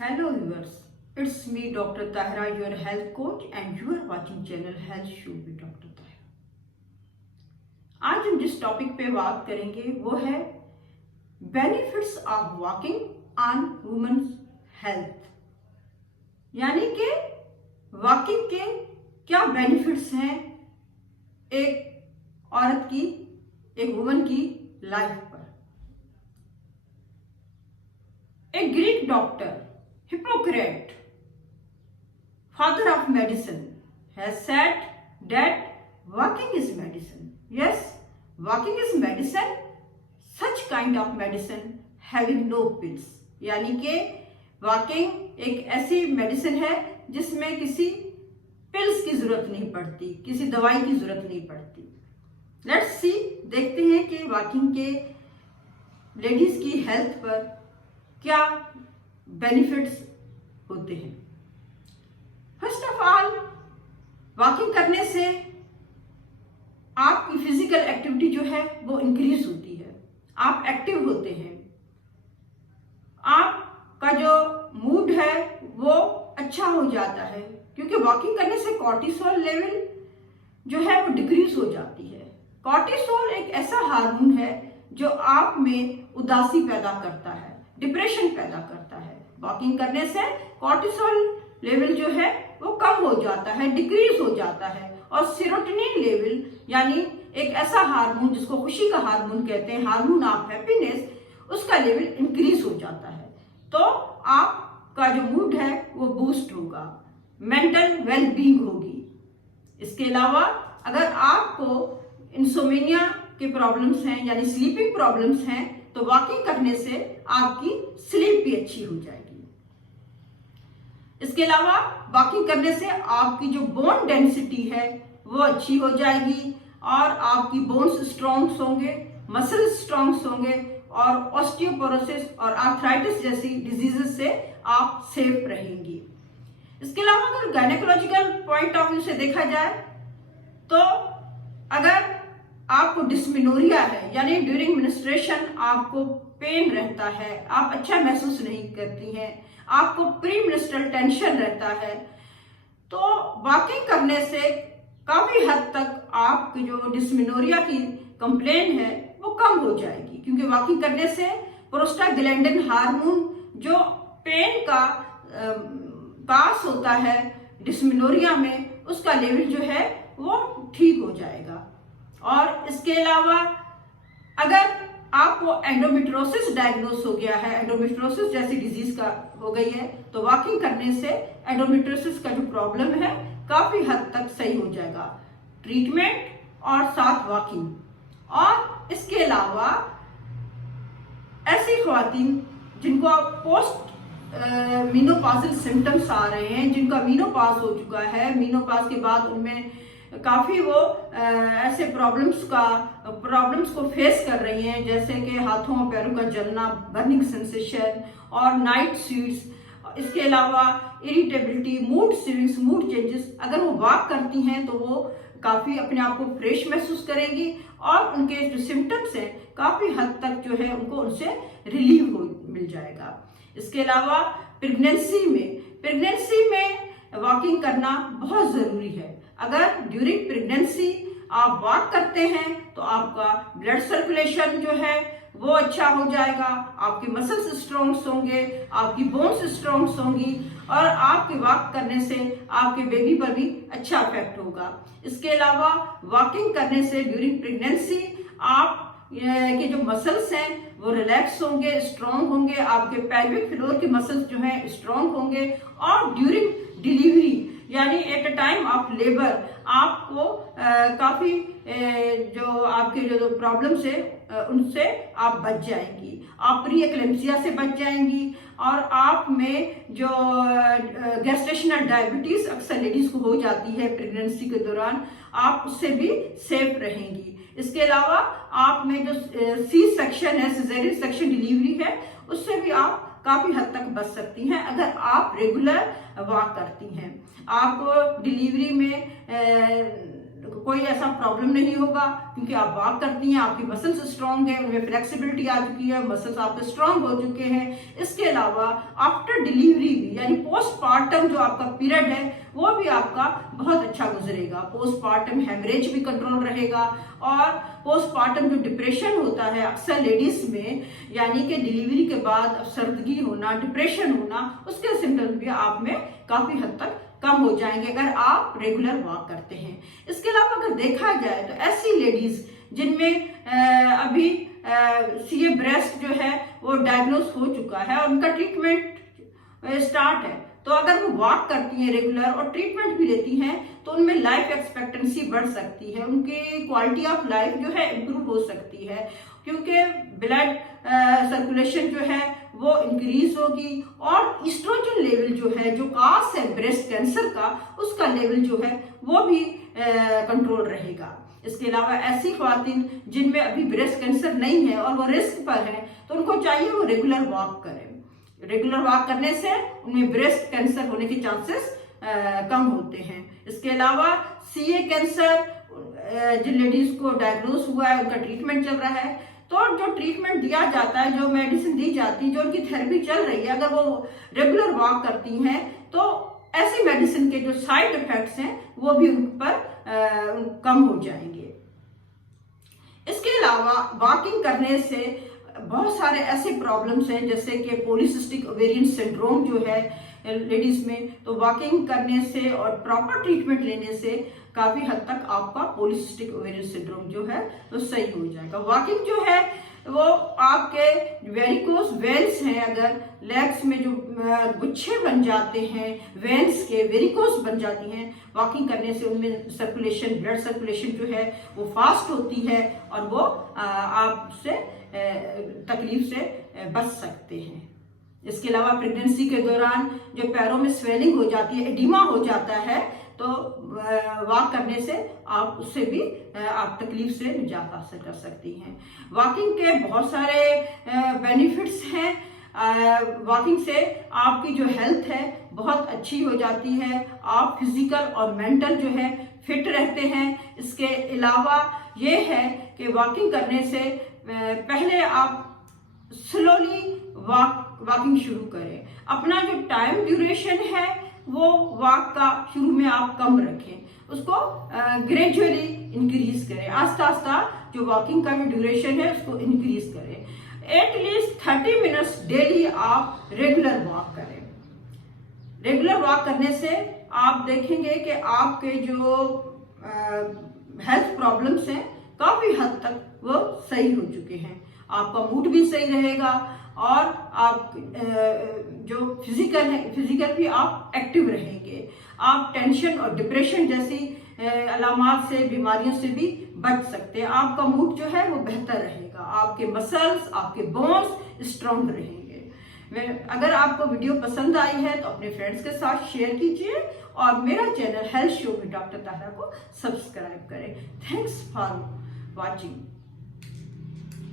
Hello viewers, it's me Dr. Tahira, your health coach and you are watching channel Health Show with Dr. Tahira। आज हम जिस topic पे बात करेंगे वो है benefits of walking on women's health, यानी कि वॉकिंग के क्या बेनिफिट्स हैं एक औरत की, एक वुमन की लाइफ पर। एक Greek doctor Hippocrates, father of medicine, has said that walking is medicine. Yes, walking is medicine, such kind of medicine having no pills. यानी कि वॉकिंग एक ऐसी मेडिसिन है जिसमें किसी पिल्स की जरूरत नहीं पड़ती, किसी दवाई की जरूरत नहीं पड़ती। लेट्स सी, देखते हैं कि वॉकिंग के लेडीज की हेल्थ पर क्या बेनिफिट्स होते हैं। फर्स्ट ऑफ ऑल, वॉकिंग करने से आपकी फिजिकल एक्टिविटी जो है वो इंक्रीज होती है, आप एक्टिव होते हैं, आपका जो मूड है वो अच्छा हो जाता है, क्योंकि वॉकिंग करने से कॉर्टिसोल लेवल जो है वो डिक्रीज हो जाती है। कॉर्टिसोल एक ऐसा हार्मोन है जो आप में उदासी पैदा करता है, डिप्रेशन पैदा करता है। वॉकिंग करने से कॉर्टिसोल लेवल जो है वो कम हो जाता है, डिक्रीज हो जाता है, और सेरोटोनिन लेवल यानी एक ऐसा हार्मोन जिसको खुशी का हार्मोन कहते हैं, हार्मोन ऑफ हैप्पीनेस, उसका लेवल इंक्रीज हो जाता है। तो आपका जो मूड है वो बूस्ट होगा, मेंटल वेल बीइंग होगी। इसके अलावा अगर आपको इंसोमेनिया के प्रॉब्लम्स हैं यानी स्लीपिंग प्रॉब्लम्स हैं तो वॉकिंग करने से आपकी स्लीप भी अच्छी हो जाएगी। इसके अलावा वॉकिंग करने से आपकी जो बोन डेंसिटी है वो अच्छी हो जाएगी और आपकी बोन्स स्ट्रॉन्ग होंगे, मसल्स स्ट्रॉन्ग होंगे और ऑस्टियोपोरोसिस और आर्थराइटिस जैसी डिजीजेस से आप सेफ रहेंगी। इसके अलावा अगर गायनेकोलॉजिकल पॉइंट ऑफ व्यू से देखा जाए तो अगर आपको डिस्मेनोरिया है यानी ड्यूरिंग मेंस्ट्रुएशन आपको पेन रहता है, आप अच्छा महसूस नहीं करती हैं, आपको प्री मेंस्ट्रुअल टेंशन रहता है, तो वॉकिंग करने से काफी हद तक आपकी जो डिस्मेनोरिया की कंप्लेन है वो कम हो जाएगी, क्योंकि वॉकिंग करने से प्रोस्टाग्लैंडिन हार्मोन जो पेन का पास होता है डिस्मेनोरिया में, उसका लेवल जो है वो ठीक हो जाएगा। और इसके अलावा अगर आपको एंडोमेट्रियोसिस डायग्नोस हो गया है, एंडोमेट्रियोसिस जैसी डिजीज का हो गई है, तो वॉकिंग करने से एंडोमेट्रियोसिस का जो प्रॉब्लम है काफी हद तक सही हो जाएगा, ट्रीटमेंट और साथ वॉकिंग। और इसके अलावा ऐसी ख्वातीन जिनको पोस्ट मीनोपॉजल सिम्टम्स आ रहे हैं, जिनका मीनोपॉज हो चुका है, मीनोपॉज के बाद उनमें काफी वो ऐसे प्रॉब्लम्स को फेस कर रही हैं, जैसे कि हाथों और पैरों का जलना, बर्निंग सेंसेशन और नाइट स्वीट्स। इसके अलावा irritability, mood swings, mood changes. अगर वो वॉक करती हैं तो वो काफी अपने आप को फ्रेश महसूस करेंगी और उनके जो सिम्टम्स हैं काफी हद तक जो है उनको उनसे रिलीव मिल जाएगा। इसके अलावा प्रेगनेंसी में वॉकिंग करना बहुत जरूरी है। अगर ड्यूरिंग प्रेगनेंसी आप वॉक करते हैं तो आपका ब्लड सर्कुलेशन जो है वो अच्छा हो जाएगा, आपके मसल्स स्ट्रॉन्ग होंगे, आपकी बोन्स स्ट्रॉन्ग होंगी और आपके वॉक करने से आपके बेबी पर भी अच्छा इफेक्ट होगा। इसके अलावा वॉकिंग करने से ड्यूरिंग प्रेगनेंसी आप के जो मसल्स हैं वो रिलैक्स होंगे, स्ट्रॉन्ग होंगे, आपके पेल्विक फ्लोर के मसल्स जो हैं स्ट्रॉन्ग होंगे और ड्यूरिंग डिलीवरी यानी at a time of labour आपको काफी जो आपके जो प्रॉब्लम्स है उनसे आप बच जाएंगी, आप प्री एक्लेम्सिया से बच जाएंगी और आप में जो गेस्टेशनल डायबिटीज अक्सर लेडीज को हो जाती है प्रेगनेंसी के दौरान, आप उससे भी सेफ रहेंगी। इसके अलावा आप में जो सी सेक्शन है, सिजेरियन सेक्शन डिलीवरी है, उससे भी आप काफी हद तक बच सकती हैं अगर आप रेगुलर वॉक करती हैं। आप डिलीवरी में कोई ऐसा प्रॉब्लम नहीं होगा, क्योंकि आप वॉक करती हैं, आपकी मसल्स स्ट्रांग है, उनमें फ्लेक्सिबिलिटी आ चुकी है, मसल्स आपके स्ट्रांग हो चुके हैं। इसके अलावा आफ्टर डिलीवरी भी, यानी पोस्टपार्टम जो आपका पीरियड है वो भी आपका बहुत अच्छा गुजरेगा। पोस्टपार्टम हेमरेज भी कंट्रोल रहेगा, और पोस्टपार्टम जो डिप्रेशन होता है अक्सर लेडीज में, यानी कि डिलीवरी के बाद अफसरदगी होना, डिप्रेशन होना, उसके सिम्टम्स भी आप में काफी हद तक कम हो जाएंगे अगर आप रेगुलर वॉक करते हैं। इसके अलावा अगर देखा जाए तो ऐसी लेडीज जिनमें अभी सीए ब्रेस्ट जो है वो डायग्नोस हो चुका है और उनका ट्रीटमेंट स्टार्ट है, तो अगर वो वॉक करती हैं रेगुलर और ट्रीटमेंट भी लेती हैं तो उनमें लाइफ एक्सपेक्टेंसी बढ़ सकती है, उनकी क्वालिटी ऑफ लाइफ जो है इम्प्रूव हो सकती है, क्योंकि ब्लड सर्कुलेशन जो है वो इंक्रीज होगी और ईस्ट्रोजन लेवल जो है, जो काज है ब्रेस्ट कैंसर का, उसका लेवल जो है वो भी कंट्रोल रहेगा। इसके अलावा ऐसी ख्वातीन जिनमें अभी ब्रेस्ट कैंसर नहीं है और वो रिस्क पर है, तो उनको चाहिए वो रेगुलर वॉक करें। रेगुलर वॉक करने से उनमें ब्रेस्ट कैंसर होने के चांसेस कम होते हैं। इसके अलावा सीए कैंसर जिन लेडीज को डायग्नोस हुआ है, उनका ट्रीटमेंट चल रहा है, तो जो ट्रीटमेंट दिया जाता है, जो मेडिसिन दी जाती है, जो उनकी थेरेपी चल रही है, अगर वो रेगुलर वॉक करती हैं तो ऐसी मेडिसिन के जो साइड इफेक्ट्स हैं वो भी उन पर कम हो जाएंगे। इसके अलावा वॉकिंग करने से बहुत सारे ऐसे प्रॉब्लम्स हैं, जैसे कि पॉलीसिस्टिक ओवेरियन सिंड्रोम जो है लेडीज में, तो वॉकिंग करने से और प्रॉपर ट्रीटमेंट लेने से काफी हद तक आपका पॉलीसिस्टिक ओवेरियन सिंड्रोम जो है वो सही हो जाएगा। वॉकिंग जो है वो आपके वेरिकोस वेन्स हैं, अगर लेग्स में जो गुच्छे बन जाते हैं वेन्स के, वेरिकोस बन जाती हैं, वॉकिंग करने से उनमें सर्कुलेशन, ब्लड सर्कुलेशन जो है वो फास्ट होती है और वो आपसे तकलीफ से बच सकते हैं। इसके अलावा प्रेगनेंसी के दौरान जो पैरों में स्वेलिंग हो जाती है, एडिमा हो जाता है, तो वॉक करने से आप उससे भी आप तकलीफ से निजात हासिल कर सकती हैं। वॉकिंग के बहुत सारे बेनिफिट्स हैं। वॉकिंग से आपकी जो हेल्थ है बहुत अच्छी हो जाती है, आप फिजिकल और मेंटल जो है फिट रहते हैं। इसके अलावा ये है कि वॉकिंग करने से पहले आप स्लोली वॉकिंग शुरू करें। अपना जो टाइम ड्यूरेशन है वो वॉक का शुरू में आप कम रखें, उसको ग्रेजुअली इंक्रीज करें, आस्ता आस्ता जो वॉकिंग का जो ड्यूरेशन है उसको इंक्रीज करें। एटलीस्ट 30 मिनट्स डेली आप रेगुलर वॉक करें। रेगुलर वॉक करने से आप देखेंगे कि आपके जो हेल्थ प्रॉब्लम्स हैं काफी हद तक वो सही हो चुके हैं, आपका मूड भी सही रहेगा और आप जो फिजिकल भी आप एक्टिव रहेंगे। आप टेंशन और डिप्रेशन जैसी अलामात से, बीमारियों से भी बच सकते हैं। आपका मूड जो है वो बेहतर रहेगा, आपके मसल्स, आपके बोन्स स्ट्रांग रहेंगे। अगर आपको वीडियो पसंद आई है तो अपने फ्रेंड्स के साथ शेयर कीजिए और मेरा channel health show with doctor ताहरा को सब्सक्राइब करें। Thanks for watching.